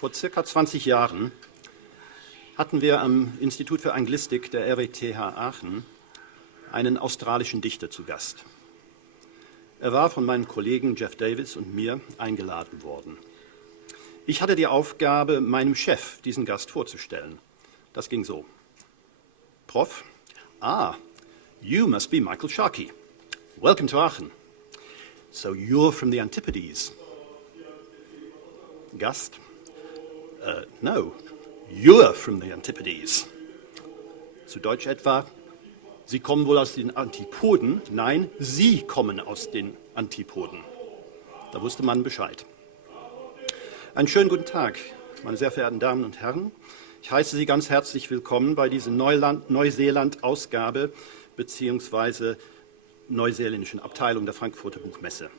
Vor circa 20 Jahren hatten wir am Institut für Anglistik der RWTH Aachen einen australischen Dichter zu Gast. Er war von meinen Kollegen Jeff Davis und mir eingeladen worden. Ich hatte die Aufgabe, meinem Chef diesen Gast vorzustellen. Das ging so. Prof, you must be Michael Sharkey. Welcome to Aachen. So you're from the Antipodes. Gast, no, you're from the Antipodes. Zu Deutsch etwa, Sie kommen wohl aus den Antipoden? Nein, Sie kommen aus den Antipoden. Da wusste man Bescheid. Einen schönen guten Tag, meine sehr verehrten Damen und Herren. Ich heiße Sie ganz herzlich willkommen bei dieser Neuseeland-Ausgabe bzw. neuseeländischen Abteilung der Frankfurter Buchmesse.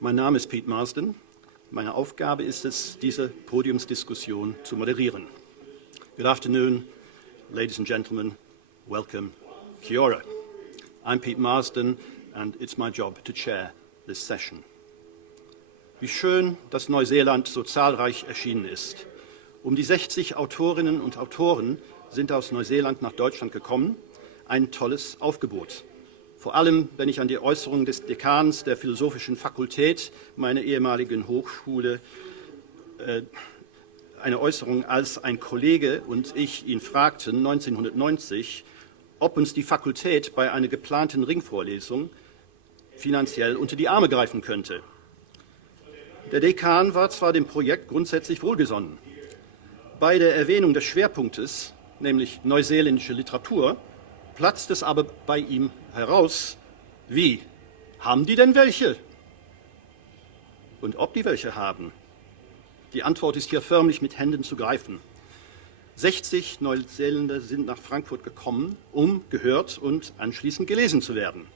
Mein Name ist Pete Marsden. Meine Aufgabe ist es, diese Podiumsdiskussion zu moderieren. Good afternoon, ladies and gentlemen. Welcome. Kia ora. I'm Pete Marsden and it's my job to chair this session. Wie schön, dass Neuseeland so zahlreich erschienen ist. Um die 60 Autorinnen und Autoren sind aus Neuseeland nach Deutschland gekommen. Ein tolles Aufgebot. Vor allem, wenn ich an die Äußerung des Dekans der Philosophischen Fakultät meiner ehemaligen Hochschule, eine Äußerung, als ein Kollege und ich ihn fragten 1990, ob uns die Fakultät bei einer geplanten Ringvorlesung finanziell unter die Arme greifen könnte. Der Dekan war zwar dem Projekt grundsätzlich wohlgesonnen. Bei der Erwähnung des Schwerpunktes, nämlich neuseeländische Literatur, platzt es aber bei ihm heraus, wie? Haben die denn welche? Und ob die welche haben? Die Antwort ist hier förmlich mit Händen zu greifen. 60 Neuseeländer sind nach Frankfurt gekommen, um gehört und anschließend gelesen zu werden.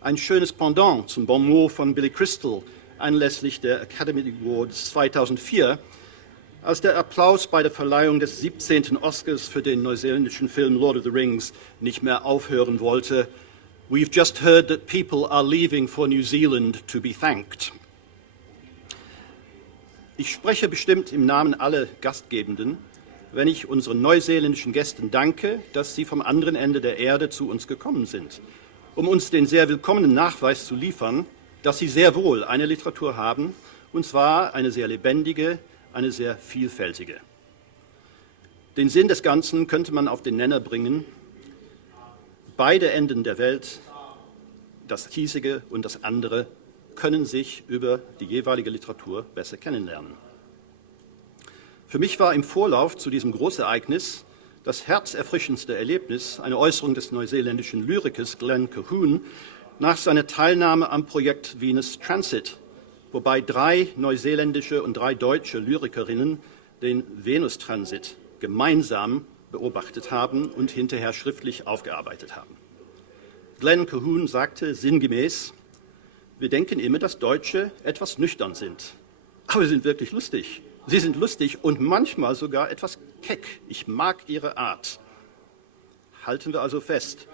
Ein schönes Pendant zum Bon mot von Billy Crystal anlässlich der Academy Awards 2004, als der Applaus bei der Verleihung des 17. Oscars für den neuseeländischen Film Lord of the Rings nicht mehr aufhören wollte. We've just heard that people are leaving for New Zealand to be thanked. Ich spreche bestimmt im Namen aller Gastgebenden, wenn ich unseren neuseeländischen Gästen danke, dass sie vom anderen Ende der Erde zu uns gekommen sind, um uns den sehr willkommenen Nachweis zu liefern, dass sie sehr wohl eine Literatur haben, und zwar eine sehr lebendige, eine sehr vielfältige. Den Sinn des Ganzen könnte man auf den Nenner bringen: Beide Enden der Welt, das Hiesige und das andere, können sich über die jeweilige Literatur besser kennenlernen. Für mich war im Vorlauf zu diesem Großereignis das herzerfrischendste Erlebnis eine Äußerung des neuseeländischen Lyrikers Glenn Colquhoun nach seiner Teilnahme am Projekt Venus Transit, wobei 3 neuseeländische und 3 deutsche Lyrikerinnen den Venustransit gemeinsam beobachtet haben und hinterher schriftlich aufgearbeitet haben. Glenn Colquhoun sagte sinngemäß: Wir denken immer, dass Deutsche etwas nüchtern sind, aber sie sind wirklich lustig. Sie sind lustig und manchmal sogar etwas keck. Ich mag ihre Art. Halten wir also fest,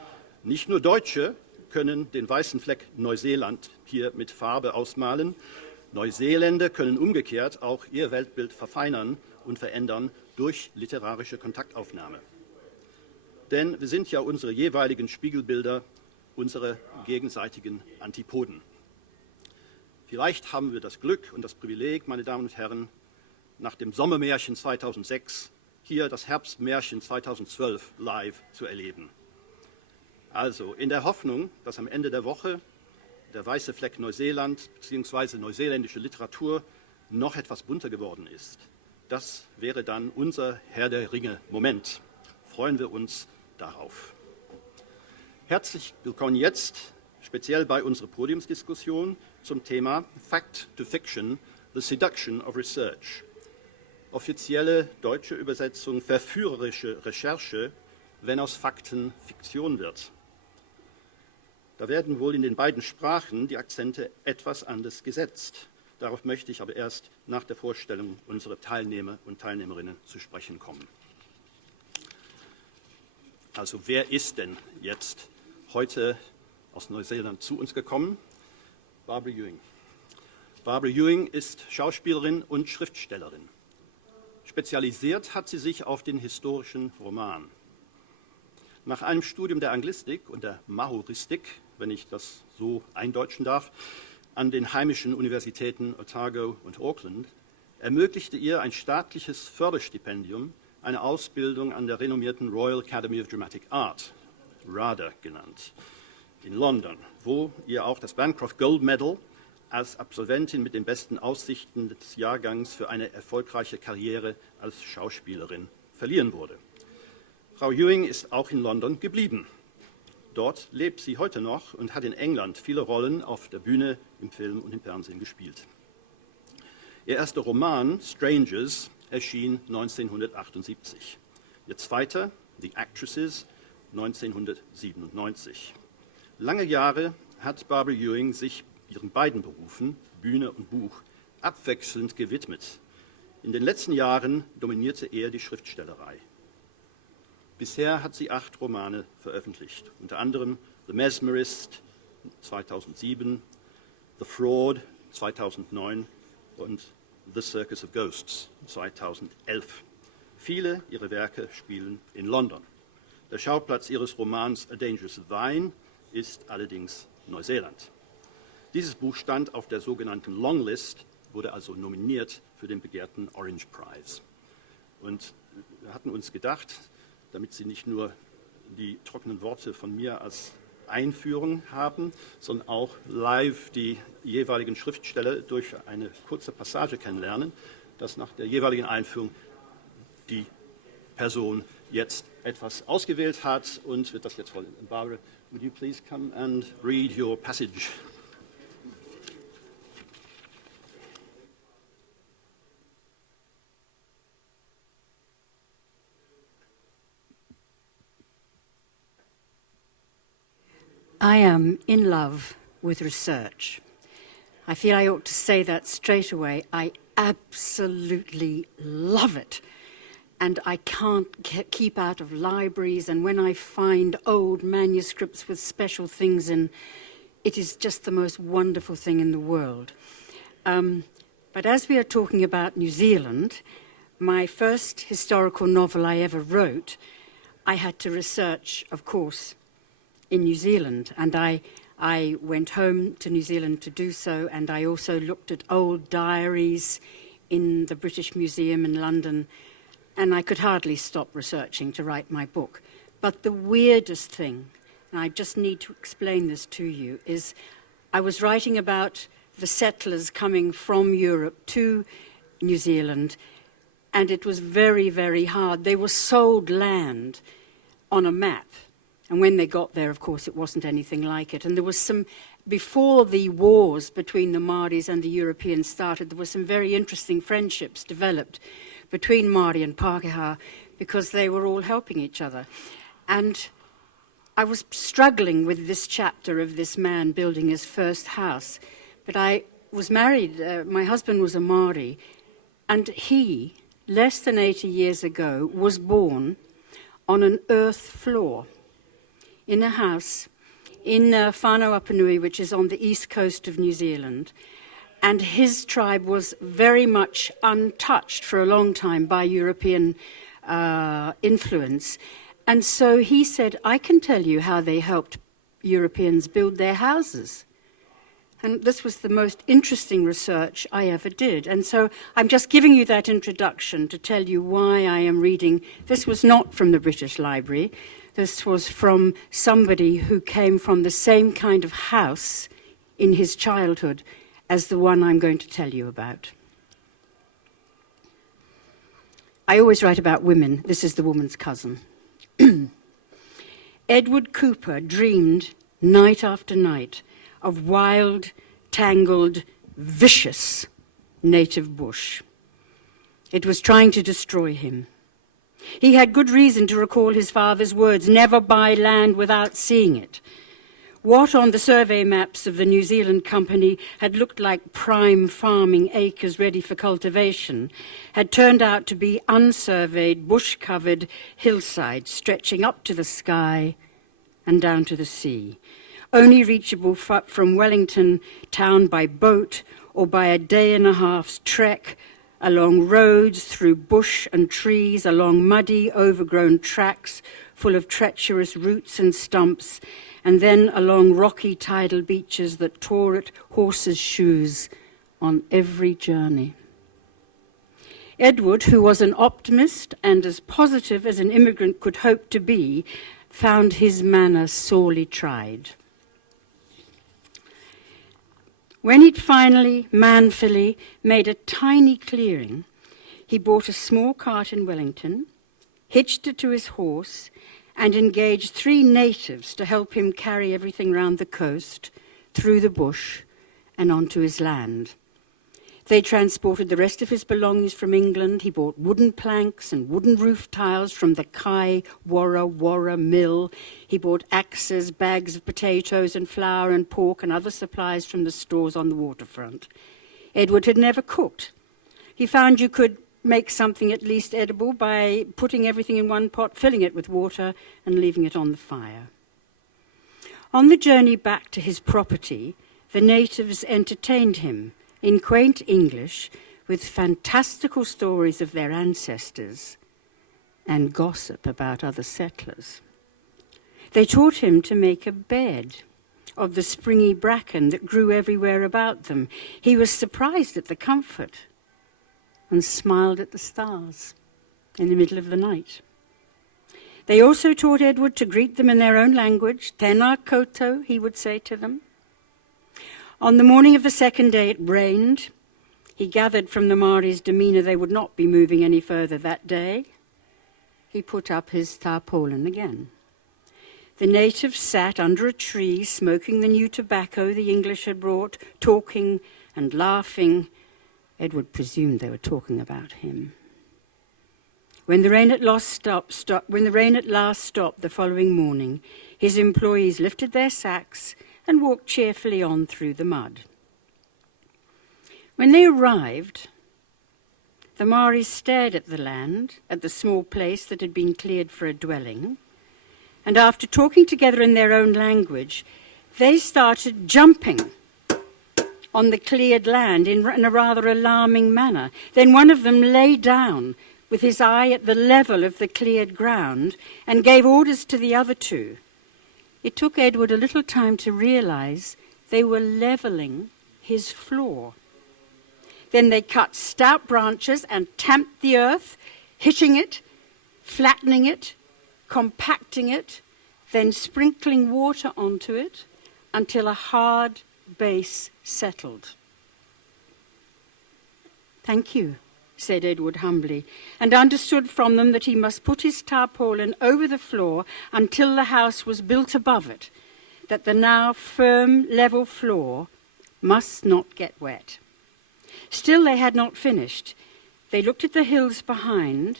nicht nur Deutsche können den weißen Fleck Neuseeland hier mit Farbe ausmalen. Neuseeländer können umgekehrt auch ihr Weltbild verfeinern und verändern durch literarische Kontaktaufnahme. Denn wir sind ja unsere jeweiligen Spiegelbilder, unsere gegenseitigen Antipoden. Vielleicht haben wir das Glück und das Privileg, meine Damen und Herren, nach dem Sommermärchen 2006 hier das Herbstmärchen 2012 live zu erleben. Also in der Hoffnung, dass am Ende der Woche der weiße Fleck Neuseeland bzw. neuseeländische Literatur noch etwas bunter geworden ist. Das wäre dann unser Herr der Ringe-Moment. Freuen wir uns darauf. Herzlich willkommen jetzt, speziell bei unserer Podiumsdiskussion zum Thema Fact to Fiction, the Seduction of Research. Offizielle deutsche Übersetzung: verführerische Recherche, wenn aus Fakten Fiktion wird. Da werden wohl in den beiden Sprachen die Akzente etwas anders gesetzt. Darauf möchte ich aber erst nach der Vorstellung unserer Teilnehmer und Teilnehmerinnen zu sprechen kommen. Also wer ist denn jetzt heute aus Neuseeland zu uns gekommen? Barbara Ewing. Barbara Ewing ist Schauspielerin und Schriftstellerin. Spezialisiert hat sie sich auf den historischen Roman. Nach einem Studium der Anglistik und der Mahoristik, wenn ich das so eindeutschen darf, an den heimischen Universitäten Otago und Auckland, ermöglichte ihr ein staatliches Förderstipendium eine Ausbildung an der renommierten Royal Academy of Dramatic Art, RADA genannt, in London, wo ihr auch das Bancroft Gold Medal als Absolventin mit den besten Aussichten des Jahrgangs für eine erfolgreiche Karriere als Schauspielerin verliehen wurde. Frau Ewing ist auch in London geblieben. Dort lebt sie heute noch und hat in England viele Rollen auf der Bühne, im Film und im Fernsehen gespielt. Ihr erster Roman, Strangers, erschien 1978. Ihr zweiter, The Actresses, 1997. Lange Jahre hat Barbara Ewing sich ihren beiden Berufen, Bühne und Buch, abwechselnd gewidmet. In den letzten Jahren dominierte er die Schriftstellerei. Bisher hat sie 8 Romane veröffentlicht, unter anderem The Mesmerist 2007, The Fraud 2009 und The Circus of Ghosts 2011. Viele ihrer Werke spielen in London. Der Schauplatz ihres Romans A Dangerous Vine ist allerdings Neuseeland. Dieses Buch stand auf der sogenannten Longlist, wurde also nominiert für den begehrten Orange Prize. Und wir hatten uns gedacht, damit Sie nicht nur die trockenen Worte von mir als Einführung haben, sondern auch live die jeweiligen Schriftsteller durch eine kurze Passage kennenlernen, dass nach der jeweiligen Einführung die Person jetzt etwas ausgewählt hat und wird das jetzt vorlesen. Barbara, would you please come and read your passage? I am in love with research. I feel I ought to say that straight away. I absolutely love it. And I can't keep out of libraries, and when I find old manuscripts with special things in, it is just the most wonderful thing in the world. But as we are talking about New Zealand, my first historical novel I ever wrote, I had to research, of course, in New Zealand, and I went home to New Zealand to do so, and I also looked at old diaries in the British Museum in London, and I could hardly stop researching to write my book. But the weirdest thing, and I just need to explain this to you, is I was writing about the settlers coming from Europe to New Zealand, and it was very, very hard. They were sold land on a map. And when they got there, of course, it wasn't anything like it. And there was some, before the wars between the Māoris and the Europeans started, there were some very interesting friendships developed between Māori and Pākehā because they were all helping each other. And I was struggling with this chapter of this man building his first house. But I was married, my husband was a Māori, and he, less than 80 years ago, was born on an earth floor in a house in Whānau-Apanui, which is on the east coast of New Zealand. And his tribe was very much untouched for a long time by European influence. And so he said, I can tell you how they helped Europeans build their houses. And this was the most interesting research I ever did. And so I'm just giving you that introduction to tell you why I am reading. This was not from the British Library. This was from somebody who came from the same kind of house in his childhood as the one I'm going to tell you about. I always write about women. This is the woman's cousin. Edward Cooper dreamed night after night of wild, tangled, vicious native bush. It was trying to destroy him. He had good reason to recall his father's words, never buy land without seeing it. What on the survey maps of the New Zealand Company had looked like prime farming acres ready for cultivation had turned out to be unsurveyed, bush-covered hillsides stretching up to the sky and down to the sea, only reachable from Wellington town by boat or by a day and a half's trek along roads, through bush and trees, along muddy, overgrown tracks full of treacherous roots and stumps, and then along rocky tidal beaches that tore at horses' shoes on every journey. Edward, who was an optimist and as positive as an immigrant could hope to be, found his manner sorely tried. When he'd finally, manfully, made a tiny clearing, he bought a small cart in Wellington, hitched it to his horse, and engaged 3 natives to help him carry everything round the coast, through the bush, and onto his land. They transported the rest of his belongings from England. He bought wooden planks and wooden roof tiles from the Kai Warra Warra mill. He bought axes, bags of potatoes and flour and pork and other supplies from the stores on the waterfront. Edward had never cooked. He found you could make something at least edible by putting everything in one pot, filling it with water and leaving it on the fire. On the journey back to his property, the natives entertained him in quaint English with fantastical stories of their ancestors and gossip about other settlers. They taught him to make a bed of the springy bracken that grew everywhere about them. He was surprised at the comfort and smiled at the stars in the middle of the night. They also taught Edward to greet them in their own language. Tēnā koutou, he would say to them. On the morning of the second day, it rained. He gathered from the Maori's demeanour they would not be moving any further that day. He put up his tarpaulin again. The natives sat under a tree, smoking the new tobacco the English had brought, talking and laughing. Edward presumed they were talking about him. When the rain at last stopped the following morning, his employees lifted their sacks and walked cheerfully on through the mud. When they arrived, the Maoris stared at the land, at the small place that had been cleared for a dwelling, and after talking together in their own language, they started jumping on the cleared land in a rather alarming manner. Then one of them lay down with his eye at the level of the cleared ground and gave orders to the other 2. It took Edward a little time to realize they were leveling his floor. Then they cut stout branches and tamped the earth, hitting it, flattening it, compacting it, then sprinkling water onto it until a hard base settled. "Thank you," said Edward humbly, and understood from them that he must put his tarpaulin over the floor until the house was built above it, that the now firm, level floor must not get wet. Still they had not finished. They looked at the hills behind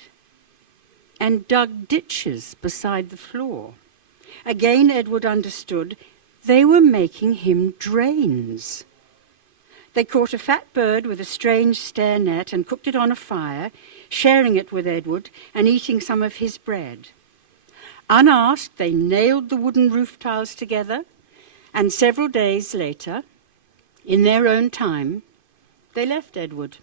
and dug ditches beside the floor. Again Edward understood they were making him drains. They caught a fat bird with a strange stair net and cooked it on a fire, sharing it with Edward and eating some of his bread. Unasked, they nailed the wooden roof tiles together, and several days later, in their own time, they left Edward,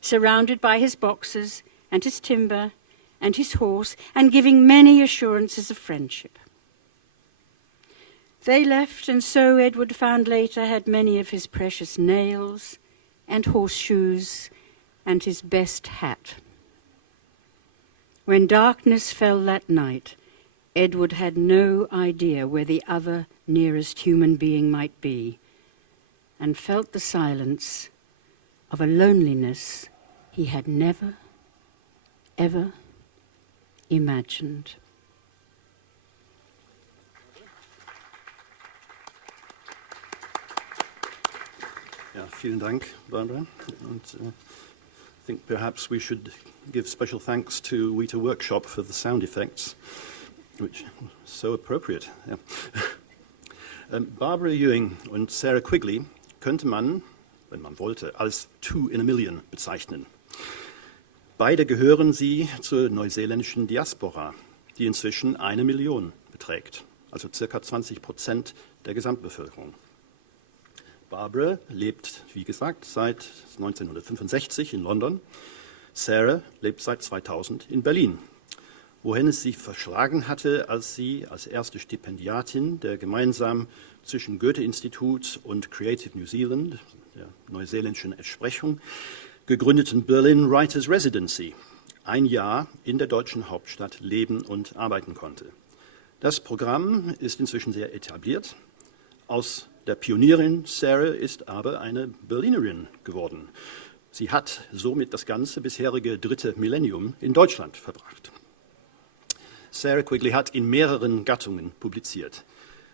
surrounded by his boxes and his timber and his horse, and giving many assurances of friendship. They left, and so Edward found later had many of his precious nails and horseshoes and his best hat. When darkness fell that night, Edward had no idea where the other nearest human being might be, and felt the silence of a loneliness he had never, ever imagined. Ja, vielen Dank, Barbara. And I think perhaps we should give special thanks to Weta Workshop for the sound effects, which are so appropriate. Yeah. Barbara Ewing und Sarah Quigley könnte man, wenn man wollte, als Two in a Million bezeichnen. Beide gehören sie zur neuseeländischen Diaspora, die inzwischen 1 Million beträgt, also circa 20% der Gesamtbevölkerung. Barbara lebt, wie gesagt, seit 1965 in London Sarah lebt seit 2000 in Berlin, wohin es sie verschlagen hatte, als sie als erste Stipendiatin der gemeinsam zwischen Goethe-Institut und Creative New Zealand, der neuseeländischen Entsprechung, gegründeten Berlin Writers Residency, ein Jahr in der deutschen Hauptstadt leben und arbeiten konnte. Das Programm ist inzwischen sehr etabliert. Aus der Pionierin Sarah ist aber eine Berlinerin geworden. Sie hat somit das ganze bisherige 3. Millennium in Deutschland verbracht. Sarah Quigley hat in mehreren Gattungen publiziert.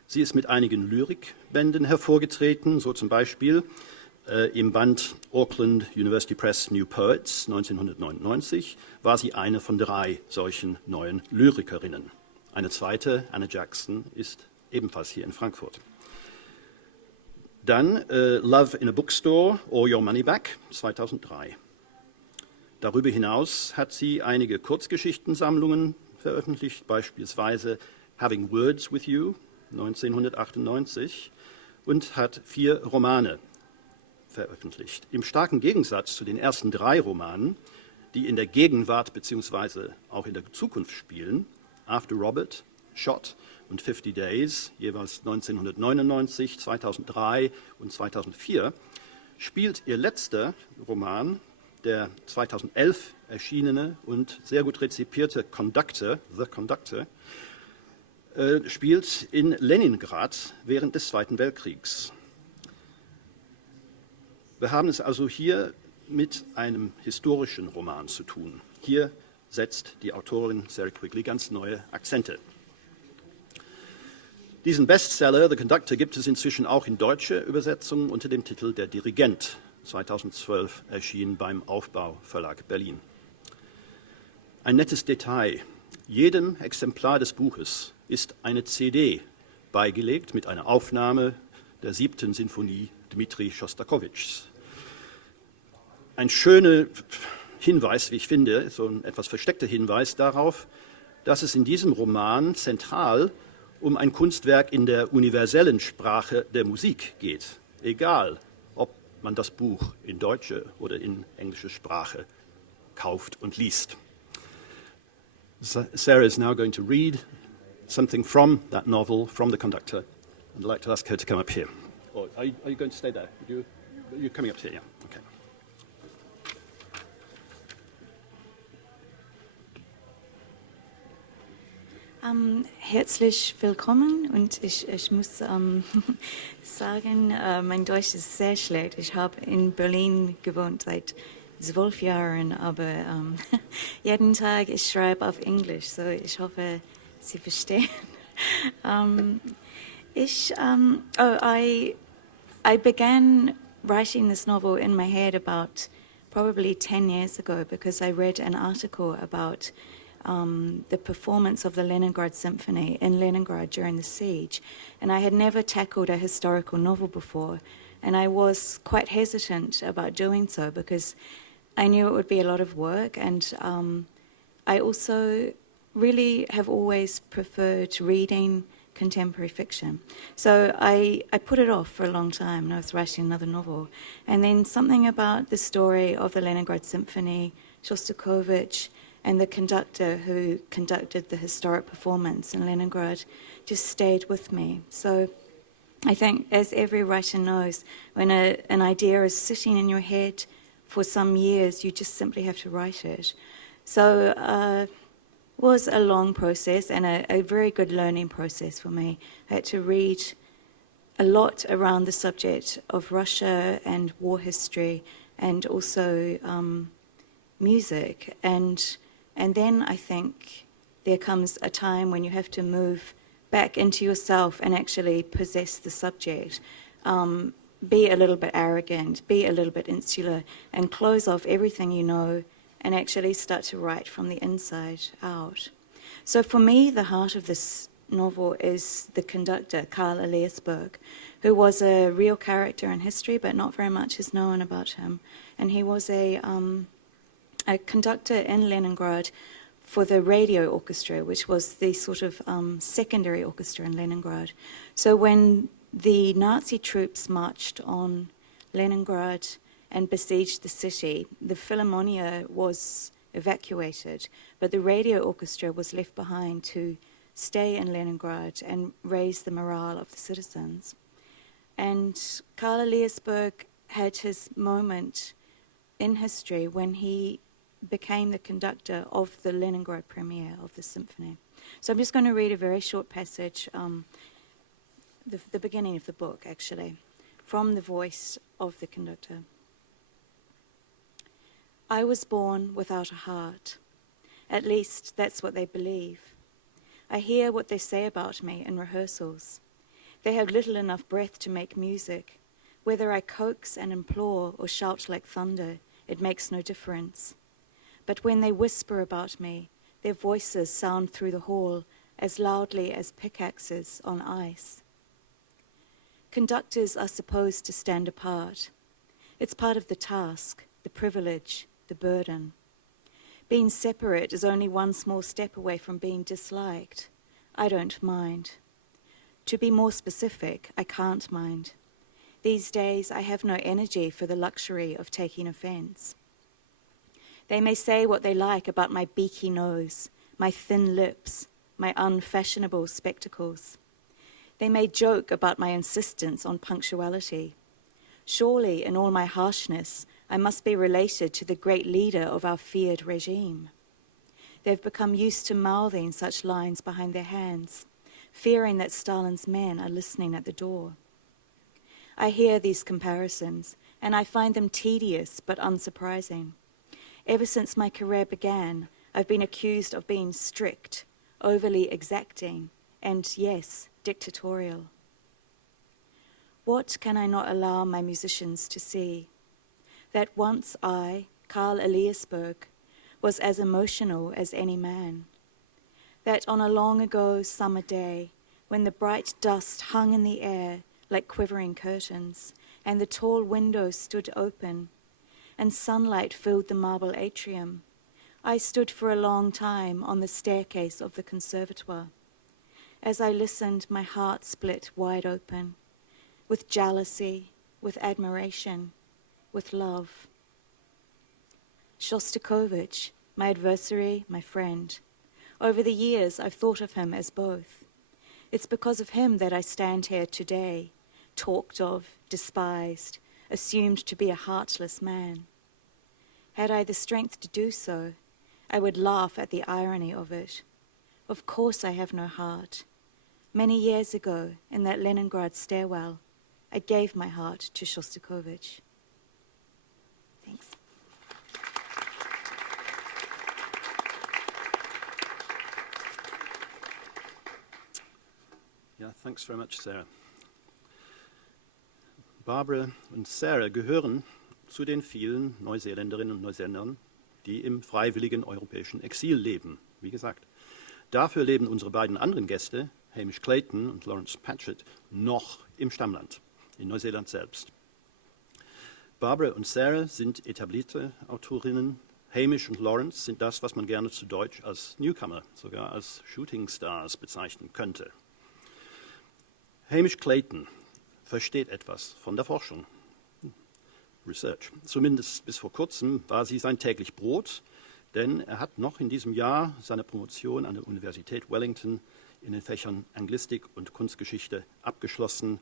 Sie ist mit einigen Lyrikbänden hervorgetreten, so zum Beispiel im Band Auckland University Press New Poets 1999 war sie eine von 3 solchen neuen Lyrikerinnen. Eine zweite, Anna Jackson, ist ebenfalls hier in Frankfurt. Dann Love in a Bookstore or Your Money Back 2003. Darüber hinaus hat sie einige Kurzgeschichtensammlungen veröffentlicht, beispielsweise Having Words with You 1998 und hat 4 Romane veröffentlicht. Im starken Gegensatz zu den ersten 3 Romanen, die in der Gegenwart bzw. auch in der Zukunft spielen, After Robert, Shot und 50 Days, jeweils 1999, 2003 und 2004, spielt ihr letzter Roman, der 2011 erschienene und sehr gut rezipierte The Conductor, spielt in Leningrad während des Zweiten Weltkriegs. Wir haben es also hier mit einem historischen Roman zu tun. Hier setzt die Autorin Sarah Quigley ganz neue Akzente. Diesen Bestseller, The Conductor, gibt es inzwischen auch in deutsche Übersetzung unter dem Titel Der Dirigent, 2012 erschien beim Aufbau Verlag Berlin. Ein nettes Detail: Jedem Exemplar des Buches ist eine CD beigelegt mit einer Aufnahme der 7. Sinfonie Dmitri Schostakowitschs. Ein schöner Hinweis, wie ich finde, so ein etwas versteckter Hinweis darauf, dass es in diesem Roman zentral um ein Kunstwerk in der universellen Sprache der Musik geht, egal ob man das Buch in deutsche oder in englische Sprache kauft und liest. Sarah is now going to read something from that novel, from The Conductor, and I'd like to ask her to come up here. Or are you going to stay there? You're coming up here, yeah. Okay. Herzlich willkommen und ich muss sagen, mein Deutsch ist sehr schlecht. Ich habe in Berlin gewohnt seit 12 Jahren, aber jeden Tag ich schreibe auf Englisch, so ich hoffe, Sie verstehen. I began writing this novel in my head about probably 10 years ago because I read an article about the performance of the Leningrad Symphony in Leningrad during the siege. And I had never tackled a historical novel before. And I was quite hesitant about doing so because I knew it would be a lot of work. And I also really have always preferred reading contemporary fiction. So I put it off for a long time, and I was writing another novel. And then something about the story of the Leningrad Symphony, Shostakovich, and the conductor who conducted the historic performance in Leningrad just stayed with me. So I think, as every writer knows, when an idea is sitting in your head for some years, you just simply have to write it. So it was a long process and a very good learning process for me. I had to read a lot around the subject of Russia and war history and also music. And then I think there comes a time when you have to move back into yourself and actually possess the subject. Be a little bit arrogant, be a little bit insular, and close off everything you know and actually start to write from the inside out. So for me, the heart of this novel is the conductor, Karl Eliasberg, who was a real character in history, but not very much is known about him. And he was a conductor in Leningrad for the radio orchestra, which was the sort of secondary orchestra in Leningrad. So when the Nazi troops marched on Leningrad and besieged the city, the Philharmonia was evacuated, but the radio orchestra was left behind to stay in Leningrad and raise the morale of the citizens. And Karl Eliasberg had his moment in history when he became the conductor of the Leningrad premiere of the symphony. So I'm just going to read a very short passage, the beginning of the book, actually, from the voice of the conductor. I was born without a heart. At least that's what they believe. I hear what they say about me in rehearsals. They have little enough breath to make music. Whether I coax and implore or shout like thunder, it makes no difference. But when they whisper about me, their voices sound through the hall as loudly as pickaxes on ice. Conductors are supposed to stand apart. It's part of the task, the privilege, the burden. Being separate is only one small step away from being disliked. I don't mind. To be more specific, I can't mind. These days, I have no energy for the luxury of taking offense. They may say what they like about my beaky nose, my thin lips, my unfashionable spectacles. They may joke about my insistence on punctuality. Surely, in all my harshness, I must be related to the great leader of our feared regime. They've become used to mouthing such lines behind their hands, fearing that Stalin's men are listening at the door. I hear these comparisons, and I find them tedious but unsurprising. Ever since my career began, I've been accused of being strict, overly exacting, and, yes, dictatorial. What can I not allow my musicians to see? That once I, Karl Eliasberg, was as emotional as any man. That on a long ago summer day, when the bright dust hung in the air like quivering curtains, and the tall windows stood open, and sunlight filled the marble atrium, I stood for a long time on the staircase of the conservatoire. As I listened, my heart split wide open, with jealousy, with admiration, with love. Shostakovich, my adversary, my friend. Over the years, I've thought of him as both. It's because of him that I stand here today, talked of, despised, assumed to be a heartless man. Had I the strength to do so, I would laugh at the irony of it. Of course I have no heart. Many years ago, in that Leningrad stairwell, I gave my heart to Shostakovich. Thanks. Yeah, thanks very much, Sarah. Barbara und Sarah gehören zu den vielen Neuseeländerinnen und Neuseeländern, die im freiwilligen europäischen Exil leben. Wie gesagt, dafür leben unsere beiden anderen Gäste, Hamish Clayton und Lawrence Patchett, noch im Stammland, in Neuseeland selbst. Barbara und Sarah sind etablierte Autorinnen. Hamish und Lawrence sind das, was man gerne zu Deutsch als Newcomer, sogar als Shooting Stars bezeichnen könnte. Hamish Clayton versteht etwas von der Forschung, Research. Zumindest bis vor kurzem war sie sein täglich Brot, denn er hat noch in diesem Jahr seine Promotion an der Universität Wellington in den Fächern Anglistik und Kunstgeschichte abgeschlossen.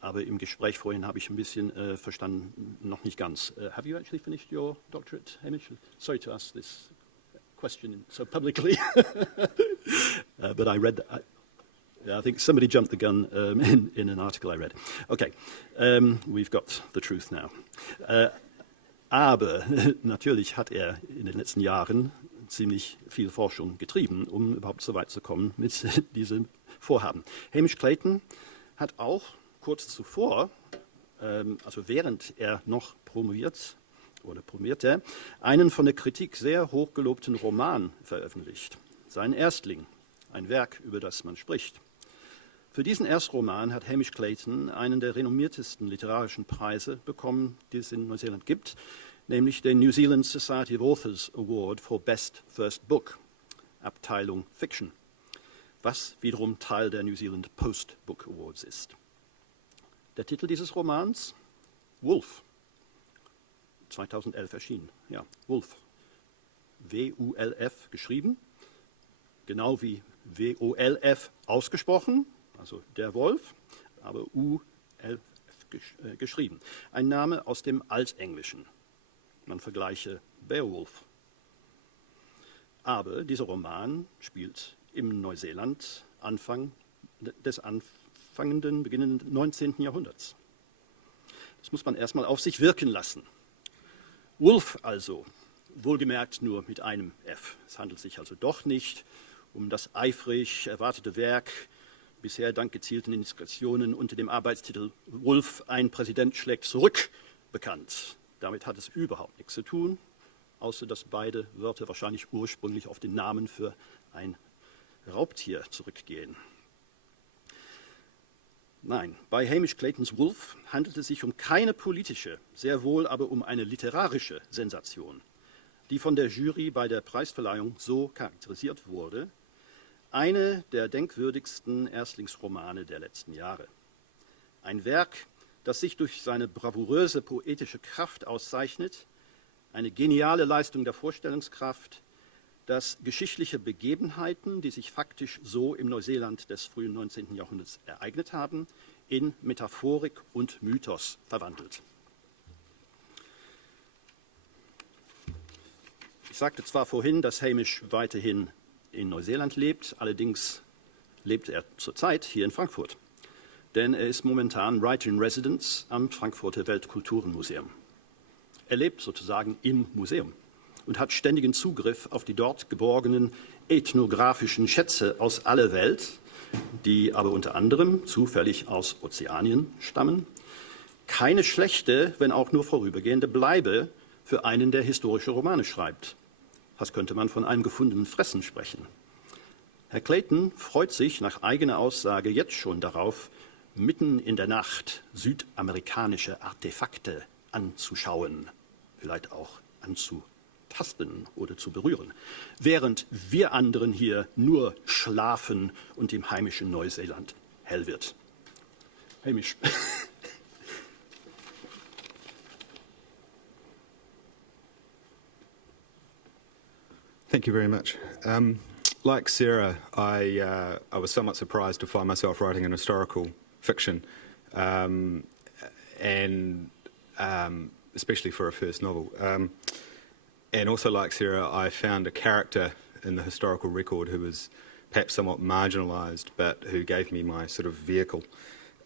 Aber im Gespräch vorhin habe ich ein bisschen verstanden, noch nicht ganz. Have you actually finished your doctorate, Hamish? Sorry to ask this question so publicly, but I read that. I think somebody jumped the gun in an article I read. Okay, we've got the truth now. Aber natürlich hat er in den letzten Jahren ziemlich viel Forschung getrieben, um überhaupt so weit zu kommen mit diesem Vorhaben. Hamish Clayton hat auch kurz zuvor, also während er noch promovierte, einen von der Kritik sehr hochgelobten Roman veröffentlicht. Sein Erstling, ein Werk, über das man spricht. Für diesen Erstroman hat Hamish Clayton einen der renommiertesten literarischen Preise bekommen, die es in Neuseeland gibt, nämlich den New Zealand Society of Authors Award for Best First Book, Abteilung Fiction, was wiederum Teil der New Zealand Post Book Awards ist. Der Titel dieses Romans? Wolf. 2011 erschienen. Ja, Wolf. W-U-L-F geschrieben, genau wie W-O-L-F ausgesprochen, also der Wolf, aber U-L-F geschrieben. Ein Name aus dem Altenglischen. Man vergleiche Beowulf. Aber dieser Roman spielt im Neuseeland des beginnenden 19. Jahrhunderts. Das muss man erstmal auf sich wirken lassen. Wolf also, wohlgemerkt nur mit einem F. Es handelt sich also doch nicht um das eifrig erwartete Werk, bisher dank gezielten Indiskrationen unter dem Arbeitstitel Wolf, ein Präsident schlägt zurück, bekannt. Damit hat es überhaupt nichts zu tun, außer dass beide Wörter wahrscheinlich ursprünglich auf den Namen für ein Raubtier zurückgehen. Nein, bei Hamish Claytons Wolf handelt es sich um keine politische, sehr wohl aber um eine literarische Sensation, die von der Jury bei der Preisverleihung so charakterisiert wurde: eine der denkwürdigsten Erstlingsromane der letzten Jahre. Ein Werk, das sich durch seine bravouröse poetische Kraft auszeichnet, eine geniale Leistung der Vorstellungskraft, das geschichtliche Begebenheiten, die sich faktisch so im Neuseeland des frühen 19. Jahrhunderts ereignet haben, in Metaphorik und Mythos verwandelt. Ich sagte zwar vorhin, dass Hamish weiterhin in Neuseeland lebt, allerdings lebt er zurzeit hier in Frankfurt, denn er ist momentan Writer in Residence am Frankfurter Weltkulturenmuseum. Er lebt sozusagen im Museum und hat ständigen Zugriff auf die dort geborgenen ethnografischen Schätze aus aller Welt, die aber unter anderem zufällig aus Ozeanien stammen. Keine schlechte, wenn auch nur vorübergehende Bleibe für einen, der historische Romane schreibt. Was könnte man von einem gefundenen Fressen sprechen? Herr Clayton freut sich nach eigener Aussage jetzt schon darauf, mitten in der Nacht südamerikanische Artefakte anzuschauen, vielleicht auch anzutasten oder zu berühren, während wir anderen hier nur schlafen und im heimischen Neuseeland hell wird. Hamish. Thank you very much. Like Sarah, I was somewhat surprised to find myself writing an historical fiction, and especially for a first novel. And also like Sarah, I found a character in the historical record who was perhaps somewhat marginalised, but who gave me my sort of vehicle.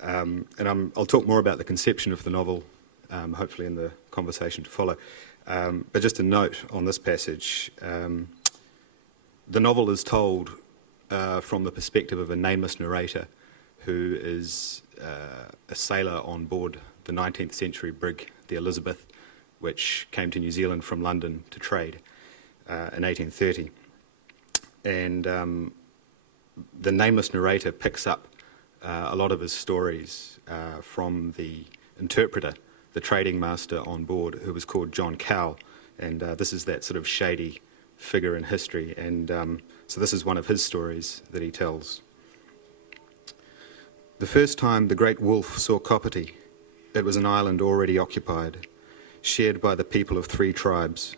And I'll talk more about the conception of the novel, hopefully in the conversation to follow. But just a note on this passage. The novel is told from the perspective of a nameless narrator who is a sailor on board the 19th century brig, the Elizabeth, which came to New Zealand from London to trade in 1830. And the nameless narrator picks up a lot of his stories from the interpreter, the trading master on board, who was called John Cowell. And this is that sort of shady figure in history, and so this is one of his stories that he tells. The first time the great wolf saw Kapiti, it was an island already occupied, shared by the people of 3 tribes.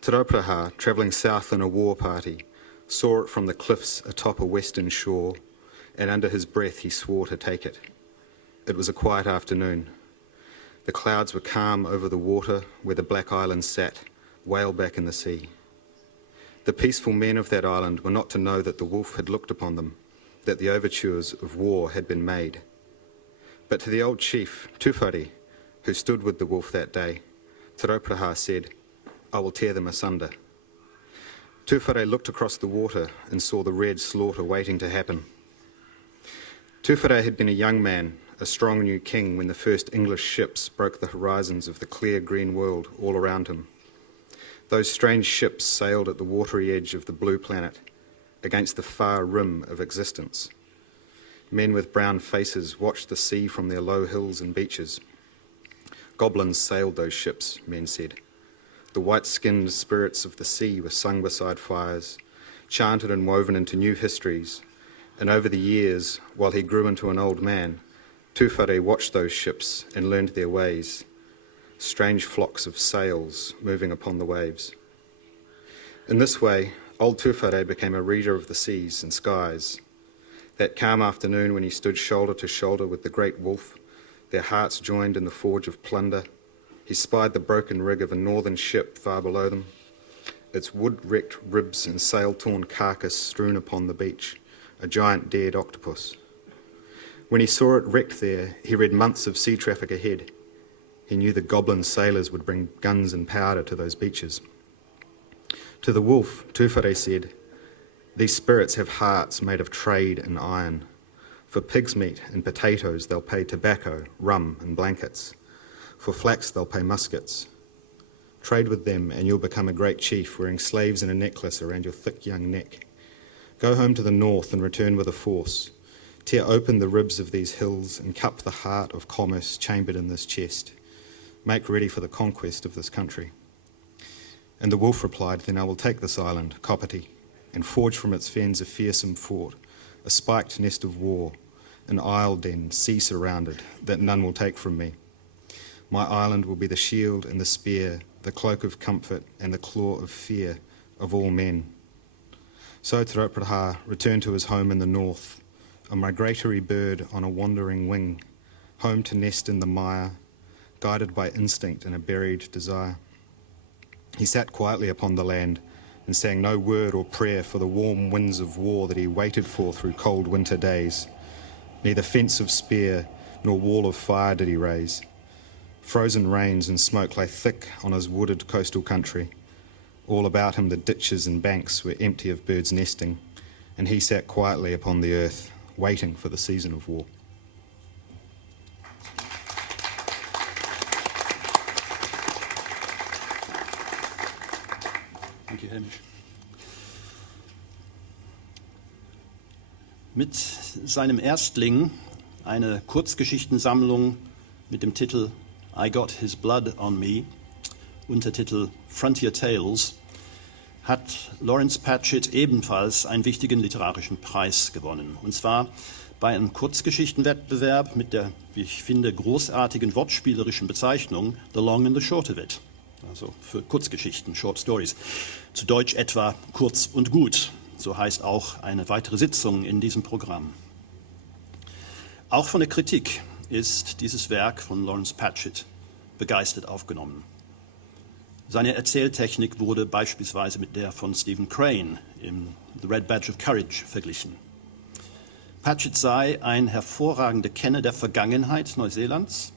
Te Raupraha, travelling south in a war party, saw it from the cliffs atop a western shore, and under his breath he swore to take it. It was a quiet afternoon. The clouds were calm over the water where the black island sat, whaleback in the sea. The peaceful men of that island were not to know that the wolf had looked upon them, that the overtures of war had been made. But to the old chief, Tufari, who stood with the wolf that day, Te Raupraha said, "I will tear them asunder." Tufare looked across the water and saw the red slaughter waiting to happen. Tufare had been a young man, a strong new king, when the first English ships broke the horizons of the clear green world all around him. Those strange ships sailed at the watery edge of the blue planet, against the far rim of existence. Men with brown faces watched the sea from their low hills and beaches. Goblins sailed those ships, men said. The white-skinned spirits of the sea were sung beside fires, chanted and woven into new histories, and over the years, while he grew into an old man, Tufare watched those ships and learned their ways. strange flocks of sails moving upon the waves. In this way, old Tufare became a reader of the seas and skies. That calm afternoon when he stood shoulder to shoulder with the great wolf, their hearts joined in the forge of plunder, he spied the broken rig of a northern ship far below them, its wood-wrecked ribs and sail-torn carcass strewn upon the beach, a giant dead octopus. When he saw it wrecked there, he read months of sea traffic ahead. He knew the goblin sailors would bring guns and powder to those beaches. To the wolf, Tufare said, "These spirits have hearts made of trade and iron. For pig's meat and potatoes they'll pay tobacco, rum and blankets. For flax they'll pay muskets. Trade with them and you'll become a great chief wearing slaves and a necklace around your thick young neck. Go home to the north and return with a force. Tear open the ribs of these hills and cup the heart of commerce chambered in this chest. Make ready for the conquest of this country." And the wolf replied, "Then I will take this island, Kopati, and forge from its fens a fearsome fort, a spiked nest of war, an isle den, sea-surrounded, that none will take from me. My island will be the shield and the spear, the cloak of comfort and the claw of fear of all men." So Te Rauparaha returned to his home in the north, a migratory bird on a wandering wing, home to nest in the mire, guided by instinct and a buried desire. He sat quietly upon the land and sang no word or prayer for the warm winds of war that he waited for through cold winter days. Neither fence of spear nor wall of fire did he raise. Frozen rains and smoke lay thick on his wooded coastal country. All about him the ditches and banks were empty of birds nesting, and he sat quietly upon the earth, waiting for the season of war. Thank you, Hamish. Mit seinem Erstling, eine Kurzgeschichtensammlung mit dem Titel I Got His Blood on Me, Untertitel Frontier Tales, hat Lawrence Patchett ebenfalls einen wichtigen literarischen Preis gewonnen. Und zwar bei einem Kurzgeschichtenwettbewerb mit der, wie ich finde, großartigen wortspielerischen Bezeichnung The Long and the Short of It. Also für Kurzgeschichten, Short Stories. Zu Deutsch etwa Kurz und Gut. So heißt auch eine weitere Sitzung in diesem Programm. Auch von der Kritik ist dieses Werk von Lawrence Patchett begeistert aufgenommen. Seine Erzähltechnik wurde beispielsweise mit der von Stephen Crane im The Red Badge of Courage verglichen. Patchett sei ein hervorragender Kenner der Vergangenheit Neuseelands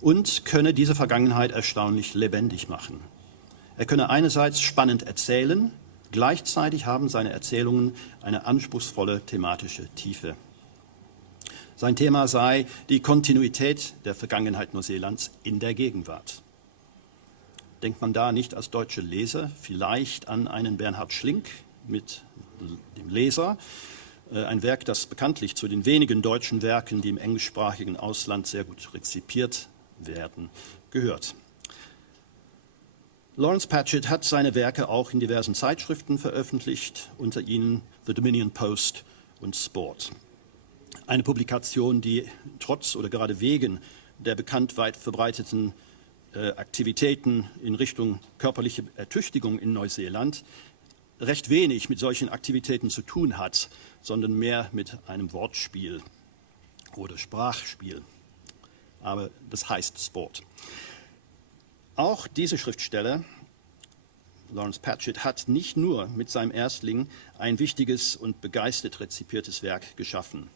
und könne diese Vergangenheit erstaunlich lebendig machen. Er könne einerseits spannend erzählen, gleichzeitig haben seine Erzählungen eine anspruchsvolle thematische Tiefe. Sein Thema sei die Kontinuität der Vergangenheit Neuseelands in der Gegenwart. Denkt man da nicht als deutsche Leser vielleicht an einen Bernhard Schlink mit dem Leser, ein Werk, das bekanntlich zu den wenigen deutschen Werken, die im englischsprachigen Ausland sehr gut rezipiert werden, gehört. Lawrence Patchett hat seine Werke auch in diversen Zeitschriften veröffentlicht, unter ihnen The Dominion Post und Sport. Eine Publikation, die trotz oder gerade wegen der bekannt weit verbreiteten Aktivitäten in Richtung körperliche Ertüchtigung in Neuseeland recht wenig mit solchen Aktivitäten zu tun hat, sondern mehr mit einem Wortspiel oder Sprachspiel. Aber das heißt Sport. Auch diese Schriftsteller, Lawrence Patchett, hat nicht nur mit seinem Erstling ein wichtiges und begeistert rezipiertes Werk geschaffen.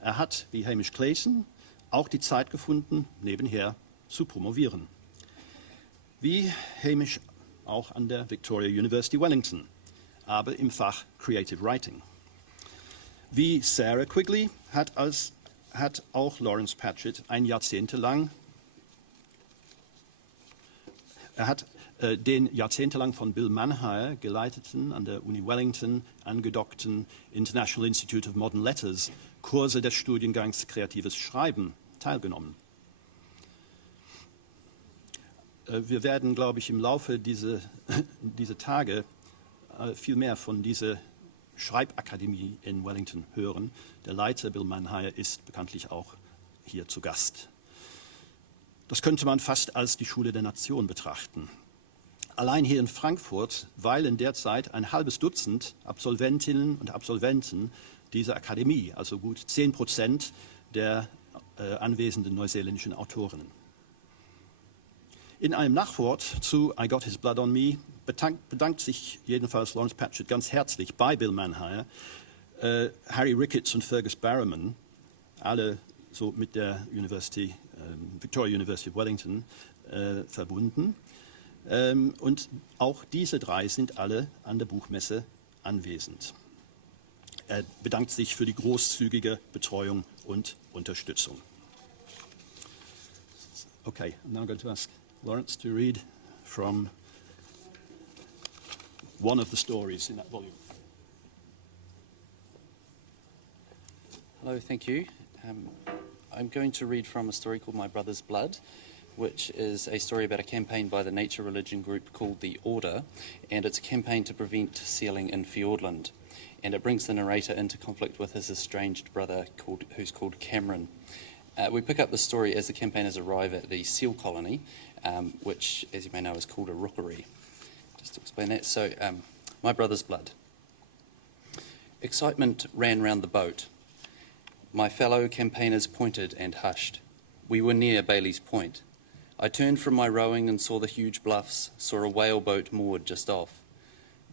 Er hat, wie Hamish Clayton, auch die Zeit gefunden, nebenher zu promovieren. Wie Hamish auch an der Victoria University Wellington, aber im Fach Creative Writing. Wie Sarah Quigley hat auch Lawrence Patchett den jahrzehntelang von Bill Manhire geleiteten, an der Uni Wellington angedockten International Institute of Modern Letters Kurse des Studiengangs Kreatives Schreiben teilgenommen. Wir werden, glaube ich, im Laufe dieser Tage viel mehr von dieser Schreibakademie in Wellington hören. Der Leiter Bill Manhire ist bekanntlich auch hier zu Gast. Das könnte man fast als die Schule der Nation betrachten. Allein hier in Frankfurt weilen derzeit ein halbes Dutzend Absolventinnen und Absolventen dieser Akademie, also gut 10% der anwesenden neuseeländischen Autorinnen. In einem Nachwort zu I Got His Blood on Me bedankt sich jedenfalls Lawrence Patchett ganz herzlich bei Bill Manhire, Harry Ricketts und Fergus Barrowman, alle so mit der Victoria University of Wellington verbunden. Und auch diese drei sind alle an der Buchmesse anwesend. Er bedankt sich für die großzügige Betreuung und Unterstützung. Okay, I'm now going to ask Lawrence to read from one of the stories in that volume. Hello, thank you. I'm going to read from a story called My Brother's Blood, which is a story about a campaign by the nature religion group called the Order, and it's a campaign to prevent sealing in Fiordland. And it brings the narrator into conflict with his estranged brother who's called Cameron. We pick up the story as the campaigners arrive at the seal colony, which, as you may know, is called a rookery. Just to explain that, so My Brother's Blood. Excitement ran round the boat. My fellow campaigners pointed and hushed. We were near Bailey's Point. I turned from my rowing and saw the huge bluffs, saw a whaleboat moored just off.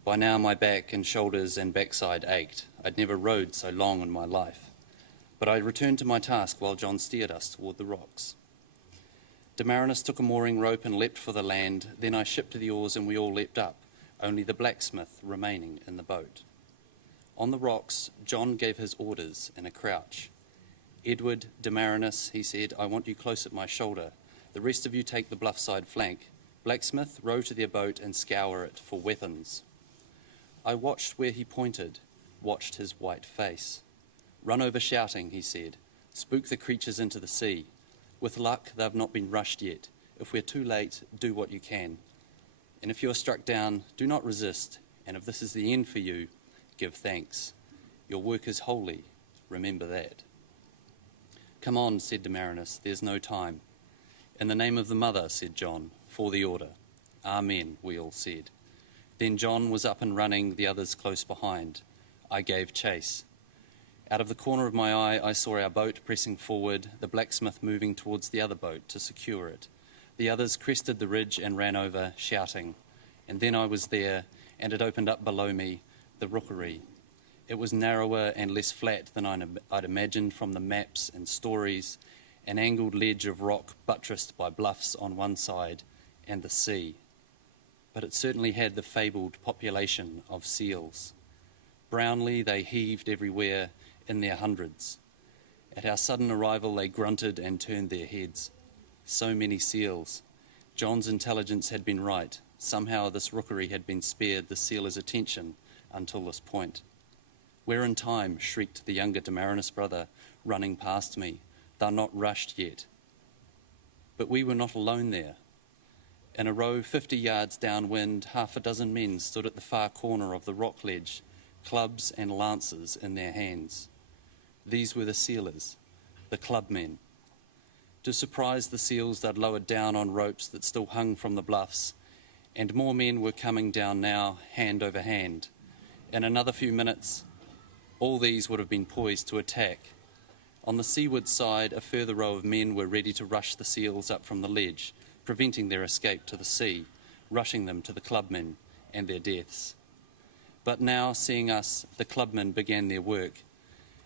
By now my back and shoulders and backside ached. I'd never rowed so long in my life. But I returned to my task while John steered us toward the rocks. Damarinus took a mooring rope and leapt for the land. Then I shipped the oars and we all leapt up, only the blacksmith remaining in the boat. On the rocks, John gave his orders in a crouch. Edward, Damarinus, he said, I want you close at my shoulder. The rest of you take the bluff side flank. Blacksmith, row to their boat and scour it for weapons. I watched where he pointed, watched his white face. Run over shouting, he said. Spook the creatures into the sea. With luck, they've not been rushed yet. If we're too late, do what you can. And if you're struck down, do not resist. And if this is the end for you, give thanks. Your work is holy. Remember that. Come on, said Damarinus. There's no time. In the name of the mother, said John, for the order. Amen, we all said. Then John was up and running, the others close behind. I gave chase. Out of the corner of my eye, I saw our boat pressing forward, the blacksmith moving towards the other boat to secure it. The others crested the ridge and ran over, shouting. And then I was there, and it opened up below me, the rookery. It was narrower and less flat than I'd imagined from the maps and stories, an angled ledge of rock buttressed by bluffs on one side and the sea. But it certainly had the fabled population of seals. Brownly they heaved everywhere in their hundreds. At our sudden arrival they grunted and turned their heads. So many seals. John's intelligence had been right. Somehow this rookery had been spared the sealers' attention until this point. We're in time, shrieked the younger Damarinus brother, running past me. They're not rushed yet. But we were not alone there. In a row 50 yards downwind, half a dozen men stood at the far corner of the rock ledge, clubs and lances in their hands. These were the sealers, the clubmen. To surprise the seals, they'd lowered down on ropes that still hung from the bluffs, and more men were coming down now, hand over hand. In another few minutes, all these would have been poised to attack. On the seaward side, a further row of men were ready to rush the seals up from the ledge, preventing their escape to the sea, rushing them to the clubmen and their deaths. But now, seeing us, the clubmen began their work.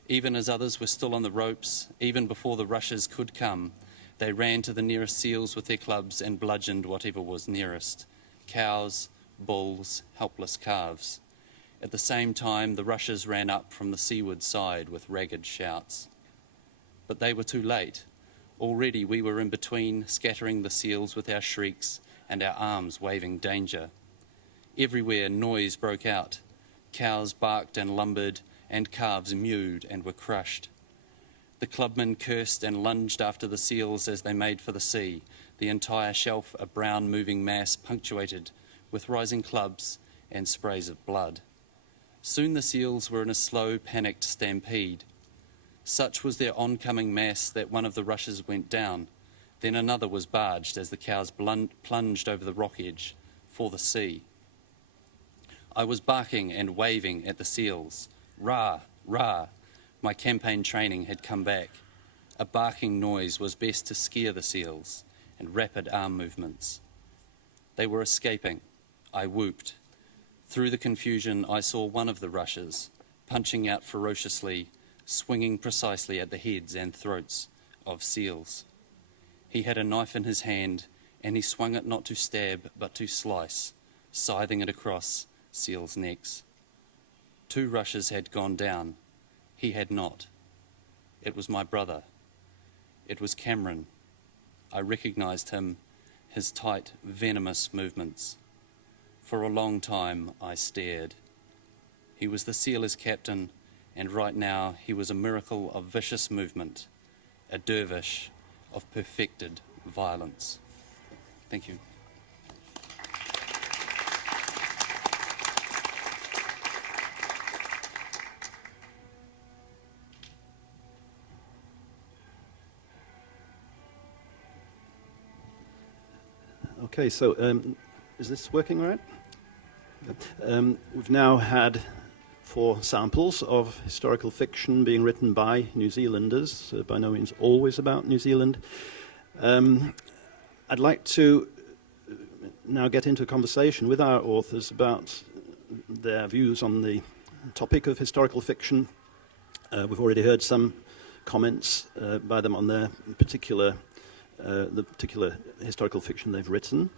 Even as others were still on the ropes, even before the rushers could come, they ran to the nearest seals with their clubs and bludgeoned whatever was nearest. Cows, bulls, helpless calves. At the same time, the rushers ran up from the seaward side with ragged shouts. But they were too late. Already we were in between, scattering the seals with our shrieks and our arms waving danger. Everywhere noise broke out. Cows barked and lumbered, and calves mewed and were crushed. The clubmen cursed and lunged after the seals as they made for the sea, the entire shelf a brown moving mass punctuated with rising clubs and sprays of blood. Soon the seals were in a slow, panicked stampede. Such was their oncoming mass that one of the rushers went down. Then another was barged as the cows plunged over the rock edge for the sea. I was barking and waving at the seals. Rah, rah. My campaign training had come back. A barking noise was best to scare the seals, and rapid arm movements. They were escaping. I whooped. Through the confusion, I saw one of the rushes, punching out ferociously, swinging precisely at the heads and throats of seals. He had a knife in his hand, and he swung it not to stab, but to slice, scything it across seals' necks. 2 rushes had gone down. He had not. It was my brother. It was Cameron. I recognized him, his tight, venomous movements. For a long time, I stared. He was the sealers' captain, and right now he was a miracle of vicious movement, a dervish of perfected violence. Thank you. Okay, so is this working all right? We've now had 4 samples of historical fiction being written by New Zealanders, by no means always about New Zealand. I'd like to now get into a conversation with our authors about their views on the topic of historical fiction. We've already heard some comments by them on their particular historical fiction they've written.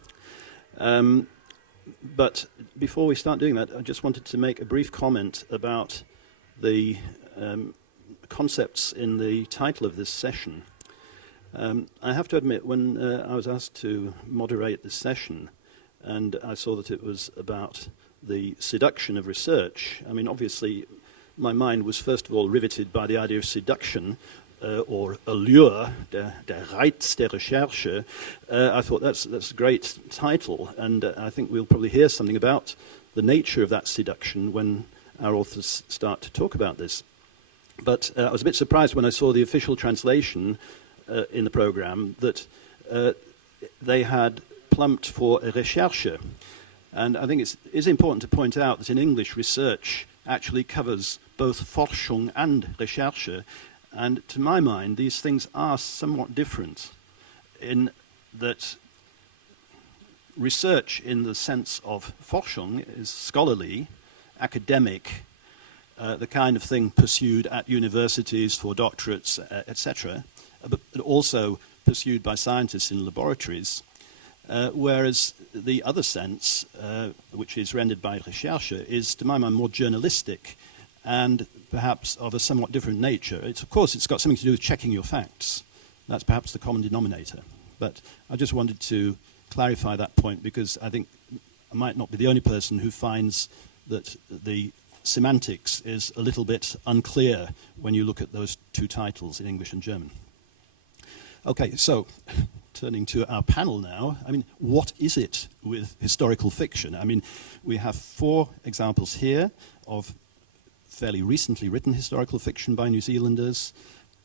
But before we start doing that, I just wanted to make a brief comment about the concepts in the title of this session. I have to admit, when I was asked to moderate this session, and I saw that it was about the seduction of research, I mean, obviously, my mind was first of all riveted by the idea of seduction, or allure, der Reiz der Recherche. I thought that's a great title, and I think we'll probably hear something about the nature of that seduction when our authors start to talk about this. But I was a bit surprised when I saw the official translation in the program that they had plumped for Recherche. And I think it is important to point out that in English, research actually covers both Forschung and Recherche. And to my mind, these things are somewhat different in that research in the sense of Forschung is scholarly, academic, the kind of thing pursued at universities for doctorates, etc., but also pursued by scientists in laboratories, whereas the other sense, which is rendered by Recherche, is, to my mind, more journalistic and perhaps of a somewhat different nature. Of course, it's got something to do with checking your facts. That's perhaps the common denominator. But I just wanted to clarify that point because I think I might not be the only person who finds that the semantics is a little bit unclear when you look at those 2 titles in English and German. Okay, so turning to our panel now, I mean, what is it with historical fiction? I mean, we have 4 examples here of fairly recently written historical fiction by New Zealanders.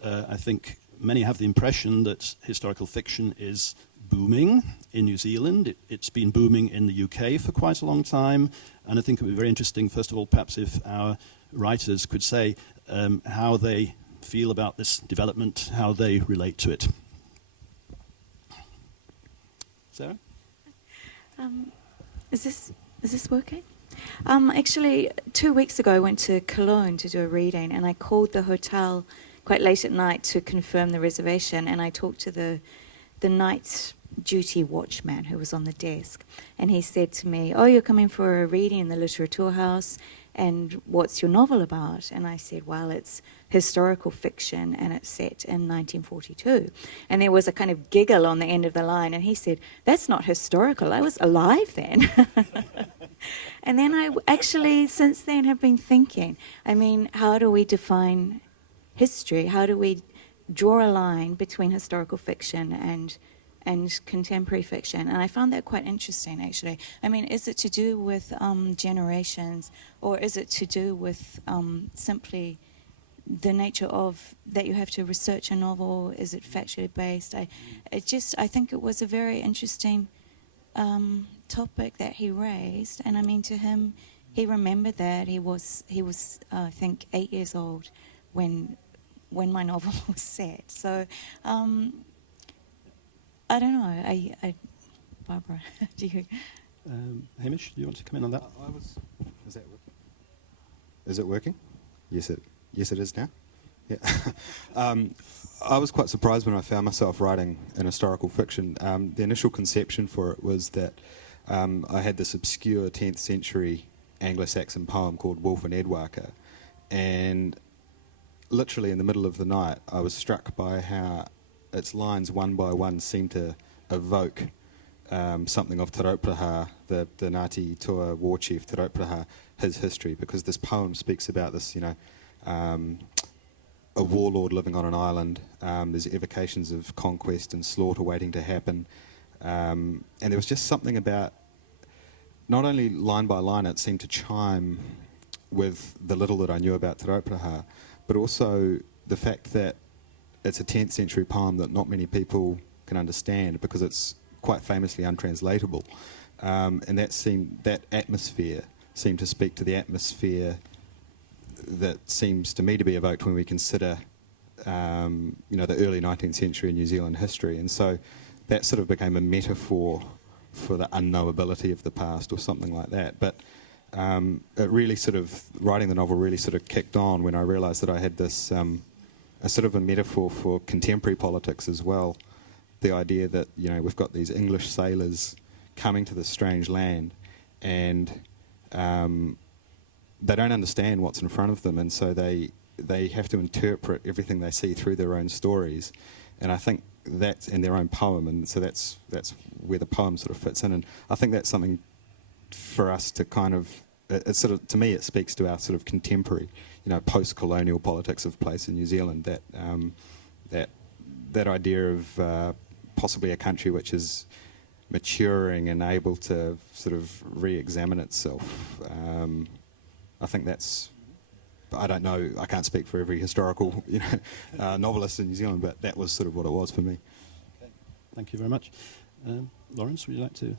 I think many have the impression that historical fiction is booming in New Zealand. It's been booming in the UK for quite a long time, and I think it would be very interesting, first of all, perhaps if our writers could say how they feel about this development, how they relate to it. Sarah? Is this working? Actually, 2 weeks ago, I went to Cologne to do a reading, and I called the hotel quite late at night to confirm the reservation, and I talked to the night duty watchman who was on the desk, and he said to me, "Oh, you're coming for a reading in the Literaturhaus, and what's your novel about?" And I said, "Well, it's historical fiction, and it's set in 1942. And there was a kind of giggle on the end of the line, and he said, "That's not historical. I was alive then." And then I actually, since then, have been thinking, I mean, how do we define history? How do we draw a line between historical fiction and contemporary fiction? And I found that quite interesting, actually. I mean, is it to do with generations, or is it to do with simply the nature of that you have to research a novel. Is it factually based? I think it was a very interesting topic that he raised, and I mean, to him, he remembered that he was I think 8 years old when my novel was set. So I don't know. I Barbara, do you? Hamish, do you want to come in on that? Is that working? Is it working? Yes, it is now. Yeah. I was quite surprised when I found myself writing in historical fiction. The initial conception for it was that I had this obscure 10th century Anglo-Saxon poem called Wolf and Edwarker, and literally in the middle of the night I was struck by how its lines one by one seemed to evoke something of Te Raupraha, the Ngāti Toa war chief Te Raupraha, his history, because this poem speaks about this, a warlord living on an island. There's evocations of conquest and slaughter waiting to happen, and there was just something about, not only line by line it seemed to chime with the little that I knew about Te Raupraha, but also the fact that it's a 10th century poem that not many people can understand because it's quite famously untranslatable, and that atmosphere seemed to speak to the atmosphere that seems to me to be evoked when we consider the early 19th century New Zealand history. And so that sort of became a metaphor for the unknowability of the past or something like that. But it really sort of, writing the novel really sort of kicked on when I realised that I had this a sort of a metaphor for contemporary politics as well. The idea that, we've got these English sailors coming to this strange land, and they don't understand what's in front of them, and so they have to interpret everything they see through their own stories. And I think that's in their own poem, and so that's where the poem sort of fits in. And I think that's something for us to kind of, it sort of, to me, it speaks to our sort of contemporary, post-colonial politics of place in New Zealand. That idea of possibly a country which is maturing and able to sort of re-examine itself. I think that's, I don't know, I can't speak for every historical novelist in New Zealand, but that was sort of what it was for me. Okay. Thank you very much. Lawrence, would you like to?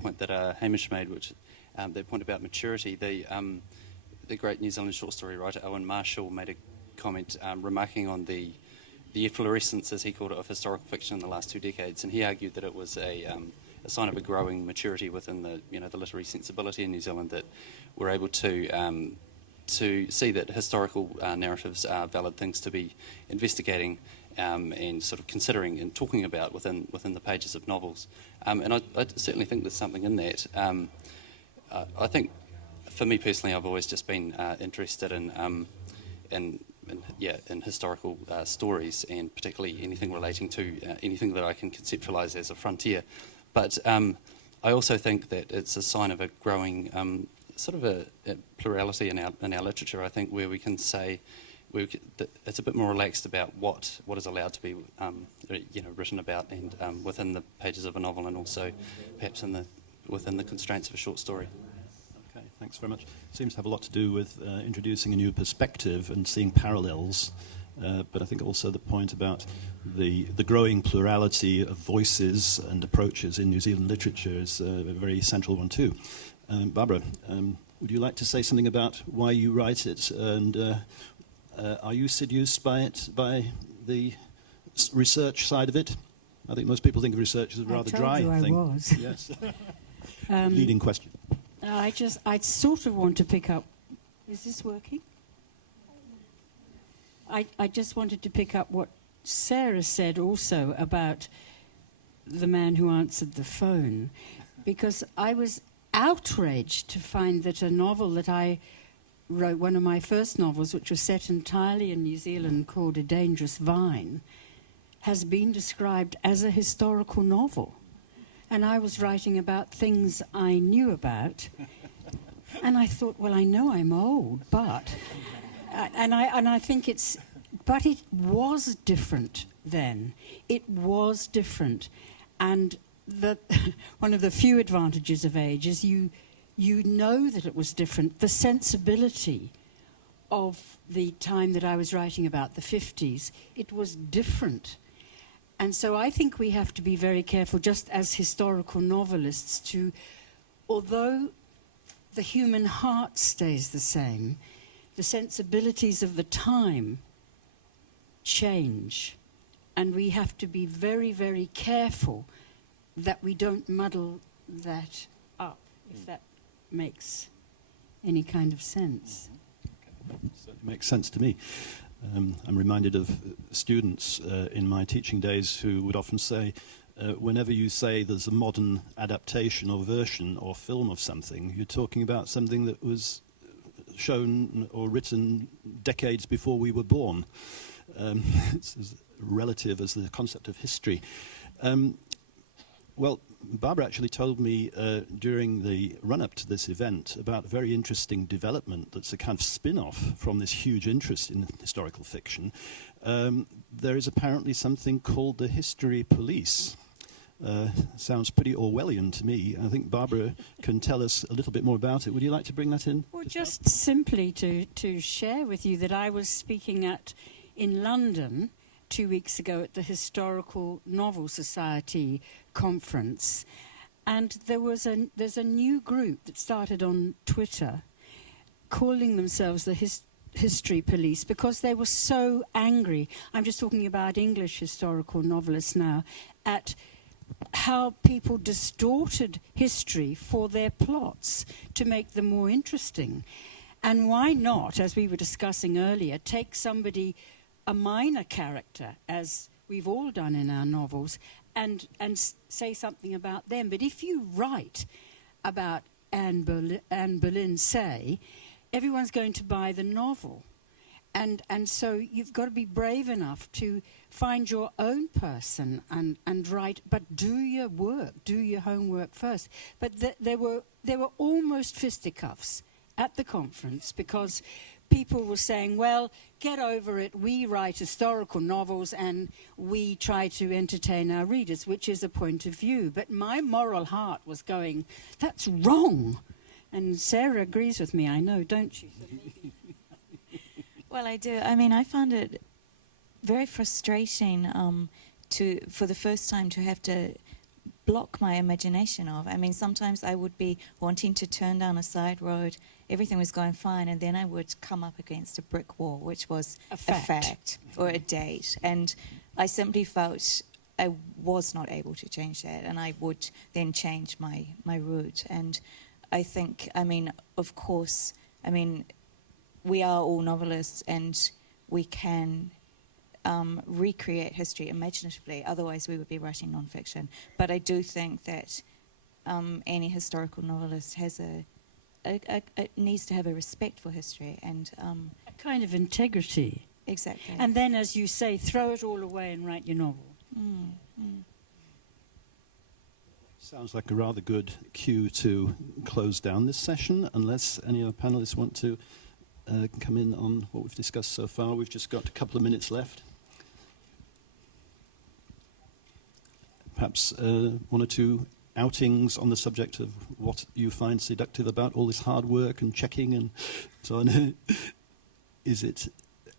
Point that Hamish made, which that point about maturity, the great New Zealand short story writer Owen Marshall made a comment remarking on the efflorescence, as he called it, of historical fiction in the last 2 decades, and he argued that it was a sign of a growing maturity within the the literary sensibility in New Zealand, that we're able to see that historical narratives are valid things to be investigating and sort of considering and talking about within the pages of novels. And I certainly think there's something in that. I think, for me personally, I've always just been interested in historical stories, and particularly anything relating to anything that I can conceptualise as a frontier. But I also think that it's a sign of a growing sort of a plurality in our literature, I think, where we can say that it's a bit more relaxed about what is allowed to be written about and within the pages of a novel, and also perhaps within the constraints of a short story. Okay, thanks very much. Seems to have a lot to do with introducing a new perspective and seeing parallels, but I think also the point about the growing plurality of voices and approaches in New Zealand literature is a very central one too. Barbara, would you like to say something about why you write it, and are you seduced by it, by the research side of it? I think most people think of research as a rather dry thing. I was. Yes. Leading question. I sort of want to pick up. Is this working? I just wanted to pick up what Sarah said also about the man who answered the phone, because I was outraged to find that a novel that I wrote, one of my first novels, which was set entirely in New Zealand, called A Dangerous Vine, has been described as a historical novel. And I was writing about things I knew about, and I thought, well, I know I'm old, but... And I think but it was different then. It was different. And one of the few advantages of age is you know that it was different. The sensibility of the time that I was writing about, the 50s, it was different. And so I think we have to be very careful, just as historical novelists, to, although the human heart stays the same, the sensibilities of the time change. And we have to be very, very careful that we don't muddle that up, if that makes any kind of sense. Certainly makes sense to me. I'm reminded of students in my teaching days who would often say, whenever you say there's a modern adaptation or version or film of something, you're talking about something that was shown or written decades before we were born. It's as relative as the concept of history. Well, Barbara actually told me during the run-up to this event about a very interesting development that's a kind of spin-off from this huge interest in historical fiction. There is apparently something called the History Police. Sounds pretty Orwellian to me. I think Barbara can tell us a little bit more about it. Would you like to bring that in? Well, just simply to share with you that I was speaking in London 2 weeks ago at the Historical Novel Society conference, and there's a new group that started on Twitter calling themselves the History Police because they were so angry. I'm just talking about English historical novelists now, at how people distorted history for their plots to make them more interesting. And why not, as we were discussing earlier, take somebody, a minor character, as we've all done in our novels, and say something about them. But if you write about Anne Boleyn, say, everyone's going to buy the novel. And so you've got to be brave enough to find your own person and write, but do your work, do your homework first. But there were almost fisticuffs at the conference because people were saying, well, get over it, we write historical novels and we try to entertain our readers, which is a point of view. But my moral heart was going, that's wrong. And Sarah agrees with me, I know, don't you? Well, I do. I mean, I found it very frustrating for the first time to have to block my imagination of. I mean, sometimes I would be wanting to turn down a side road, everything was going fine, and then I would come up against a brick wall, which was a fact or a date. And I simply felt I was not able to change that, and I would then change my route. And I think, I mean, of course, I mean, we are all novelists and we can recreate history imaginatively, otherwise we would be writing non-fiction. But I do think that any historical novelist has needs to have a respect for history and a kind of integrity. Exactly. And then, as you say, throw it all away and write your novel. Sounds like a rather good cue to close down this session, unless any other panelists want to come in on what we've discussed so far. We've just got a couple of minutes left. Perhaps one or two outings on the subject of what you find seductive about all this hard work and checking and so on. Is it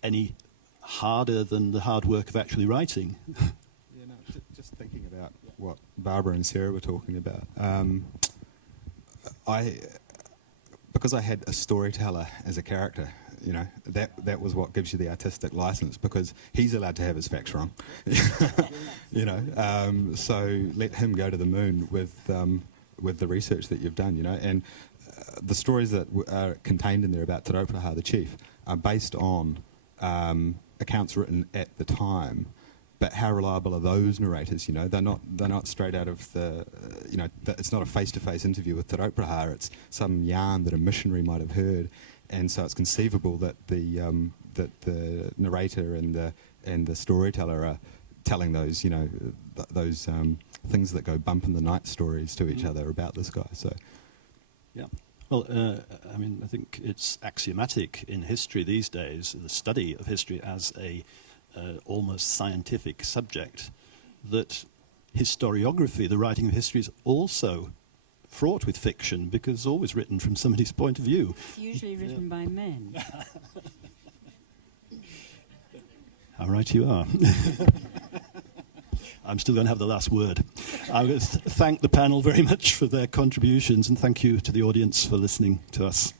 any harder than the hard work of actually writing? Yeah, no, just thinking about what Barbara and Sarah were talking about. Because I had a storyteller as a character, you know, that was what gives you the artistic license, because he's allowed to have his facts wrong, you know. So let him go to the moon with the research that you've done, you know. And the stories that are contained in there about Te Rauparaha, the chief, are based on accounts written at the time. But how reliable are those narrators? You know, they're not straight out of the, you know, it's not a face-to-face interview with Te Rauparaha. It's some yarn that a missionary might have heard, and so it's conceivable that the narrator and the storyteller are telling those, you know, those things that go bump in the night stories to each other about this guy. So, yeah. Well, I mean, I think it's axiomatic in history these days, the study of history as a almost scientific subject, that historiography, the writing of history, is also fraught with fiction because it's always written from somebody's point of view. It's usually written by men. How right you are. I'm still going to have the last word. I'm going to thank the panel very much for their contributions, and thank you to the audience for listening to us.